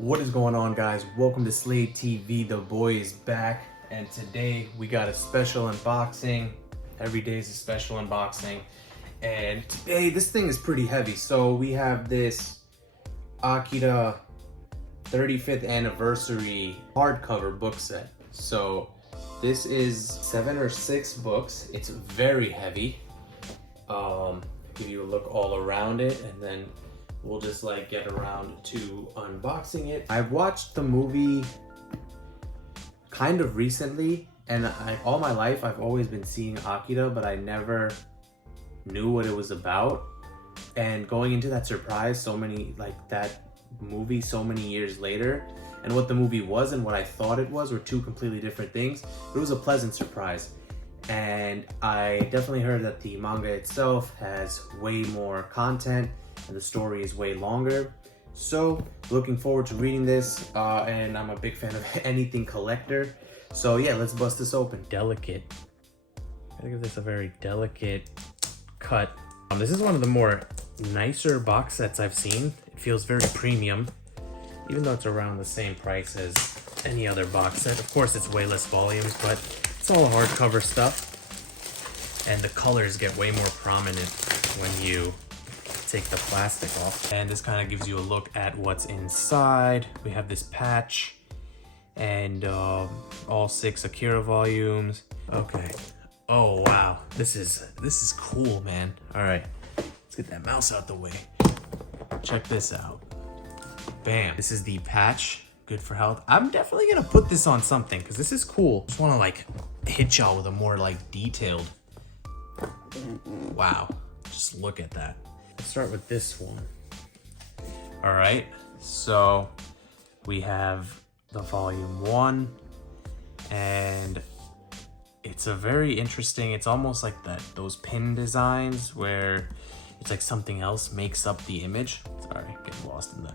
What is going on, guys? Welcome to Slade TV. The boy is back, and today we got a special unboxing. Every day is a special unboxing, and today this thing is pretty heavy. So we have this Akira 35th anniversary hardcover book set. So this is 7 or 6 books. It's very heavy. Give you a look all around it, and then we'll just like get around to unboxing it. I've watched the movie kind of recently, and all my life I've always been seeing Akira, but I never knew what it was about. And going into that surprise, that movie so many years later, and what the movie was and what I thought it was were two completely different things. It was a pleasant surprise. And I definitely heard that the manga itself has way more content and the story is way longer. So looking forward to reading this, and I'm a big fan of anything collector. So yeah, let's bust this open. Delicate. I give this a very delicate cut. This is one of the more nicer box sets I've seen. It feels very premium, even though it's around the same price as any other box set. Of course, it's way less volumes, but it's all hardcover stuff. And the colors get way more prominent when you take the plastic off. And this kind of gives you a look at what's inside. We have this patch and all 6 Akira volumes. Okay. Oh wow, this is cool, man. All right, let's get that mouse out the way. Check this out. Bam. This is the patch. Good for health. I'm definitely gonna put this on something because this is cool. Just want to like hit y'all with a more like detailed. Wow, just look at that. Let's start with this one. All right, so we have the volume 1, and it's a very interesting, it's almost like those pin designs where it's like something else makes up the image. Sorry, getting lost in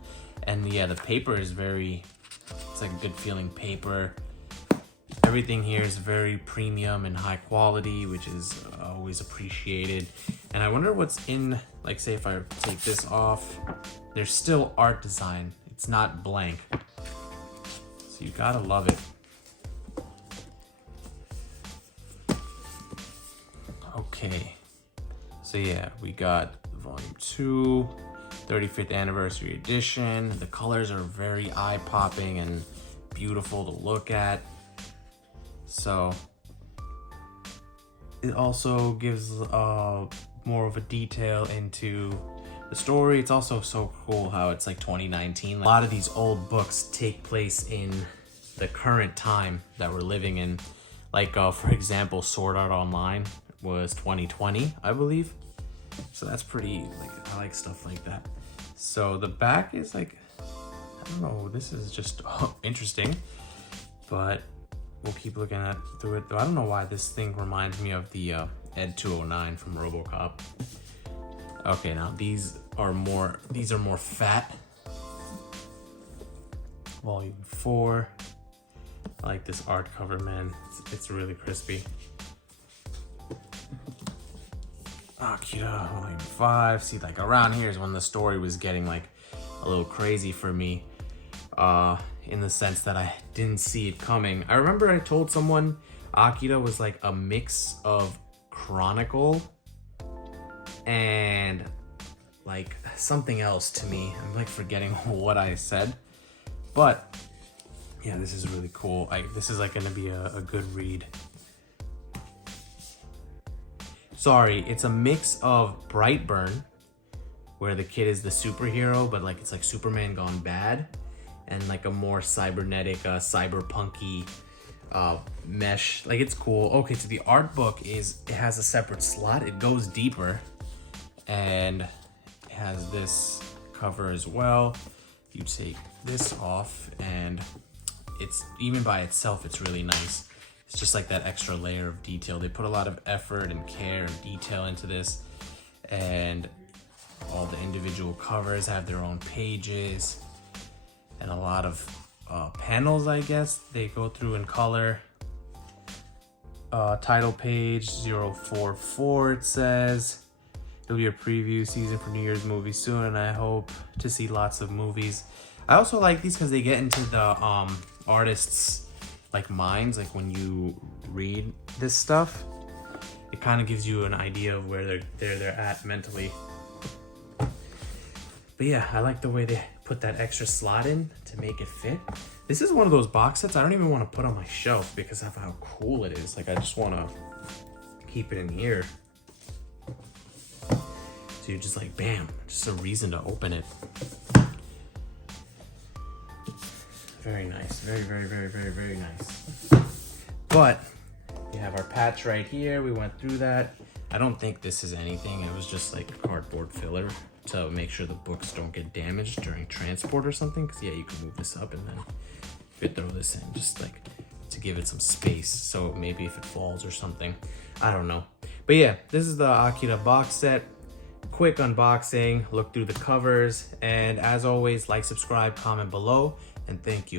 and yeah, the paper is it's like a good feeling paper. Everything here is very premium and high quality, which is always appreciated. And I wonder what's in, like say if I take this off, there's still art design. It's not blank. So you gotta love it. Okay. So yeah, we got volume 2, 35th anniversary edition. The colors are very eye-popping and beautiful to look at. So it also gives more of a detail into the story. It's also so cool how it's like 2019. A lot of these old books take place in the current time that we're living in. Like for example, Sword Art Online was 2020, I believe. So that's pretty, like, I like stuff like that. So the back is like, I don't know, this is just interesting, but we'll keep looking through it. Though I don't know why this thing reminds me of the Ed 209 from RoboCop. Okay, now these are more fat. Volume 4. I like this art cover, man. It's really crispy. Akira Volume 5. See, like around here is when the story was getting like a little crazy for me. In the sense that I didn't see it coming. I remember I told someone Akira was like a mix of Chronicle and like something else to me. I'm like forgetting what I said. But yeah, this is really cool. This is like gonna be a good read. Sorry, it's a mix of Brightburn, where the kid is the superhero, but like it's like Superman gone bad, and like a more cybernetic, cyberpunky mesh. Like it's cool. Okay, so the art book it has a separate slot. It goes deeper, and it has this cover as well. You take this off, and it's even by itself, it's really nice. It's just like that extra layer of detail. They put a lot of effort and care and detail into this, and all the individual covers have their own pages and a lot of panels, I guess, they go through in color. Title page 044, it says. It'll be a preview season for New Year's movies soon, and I hope to see lots of movies. I also like these because they get into the artists' like minds. Like when you read this stuff, it kind of gives you an idea of where they're at mentally. But yeah, I like the way they put that extra slot in to make it fit. This is one of those box sets I don't even want to put on my shelf because of how cool it is. Like I just want to keep it in here. So you're just like, bam, just a reason to open it. Very nice, very nice. But we have our patch right here. We went through that. I don't think this is anything. It was just like cardboard filler to make sure the books don't get damaged during transport or something. Cause yeah, you can move this up and then you could throw this in just like to give it some space. So maybe if it falls or something, I don't know. But yeah, this is the Akira box set. Quick unboxing, look through the covers, and as always, like, subscribe, comment below, and thank you.